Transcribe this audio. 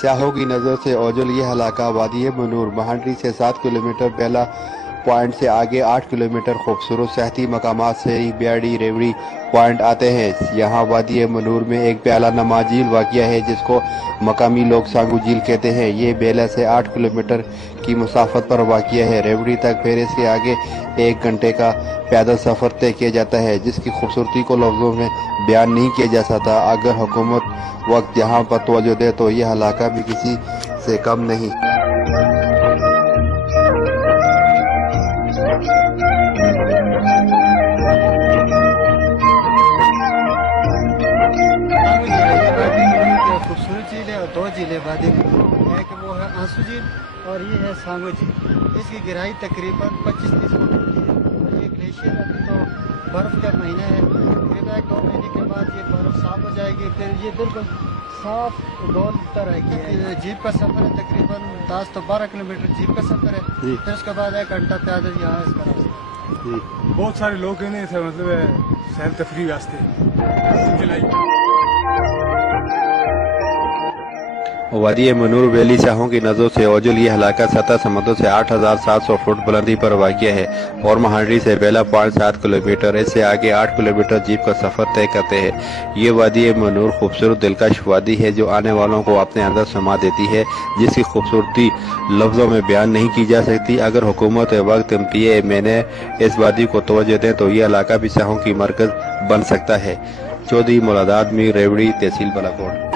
स्याहों की नज़र से ओझल ये इलाका वादी मनूर महांडरी से 7 किलोमीटर बेला पॉइंट से आगे 8 किलोमीटर खूबसूरत सेहती मकामात से ब्याड़ी रेवड़ी पॉइंट आते हैं। यहाँ वादी मनूर में एक प्याला नमा झील वाक़िया है जिसको मकामी लोग सांगू झील कहते हैं। ये बेला से 8 किलोमीटर की मुसाफत पर वाक़िया है। रेवड़ी तक फिर इसके आगे 1 घंटे का पैदल सफ़र तय किया जाता है जिसकी खूबसूरती को लफ्ज़ों में बयान नहीं किया जा सकता। अगर हुकूमत वक्त यहाँ पर तवज्जो दे तो यह इलाका भी किसी से कम नहीं। खूबसूरत झील है और 2 झीलें वादी में, एक वो है आंसू झील और ये है सांगो झील। इसकी गहराई तकरीबन 25-30 फुट होती है और ये ग्लेशियर अभी तो बर्फ़ का महीना है। तकरीबन 1-2 महीने के बाद ये बर्फ़ साफ हो जाएगी, फिर ये बिल्कुल साफ गोल रहेगी। जीप का सफ़र है तकरीबन 10 से 12 किलोमीटर जीप का सफ़र है, फिर उसके बाद 1 घंटा पैदल यहाँ इसका रास्ता। बहुत सारे लोग हैं मतलब सैर तफरी वास्ते। वादी मनूर वैली स्याहों की नज़रों से ओझल ये इलाका सतह समुद्र से 8,700 फुट बुलंदी पर वाक़िया है और महांडरी से बेला पॉइंट 7 किलोमीटर, इससे आगे 8 किलोमीटर जीप का सफ़र तय करते हैं। ये वादी मनूर खूबसूरत दिलकश वादी है जो आने वालों को अपने अंदर समा देती है जिसकी खूबसूरती लफ्ज़ों में बयान नहीं की जा सकती। अगर हुकूमत वक्त मैंने इस वादी को तवज्जो दें तो ये इलाका भी स्याहों की मरकज़ बन सकता है। चौधरी मुरादाद मीर रेवड़ी तहसील बालाकोट।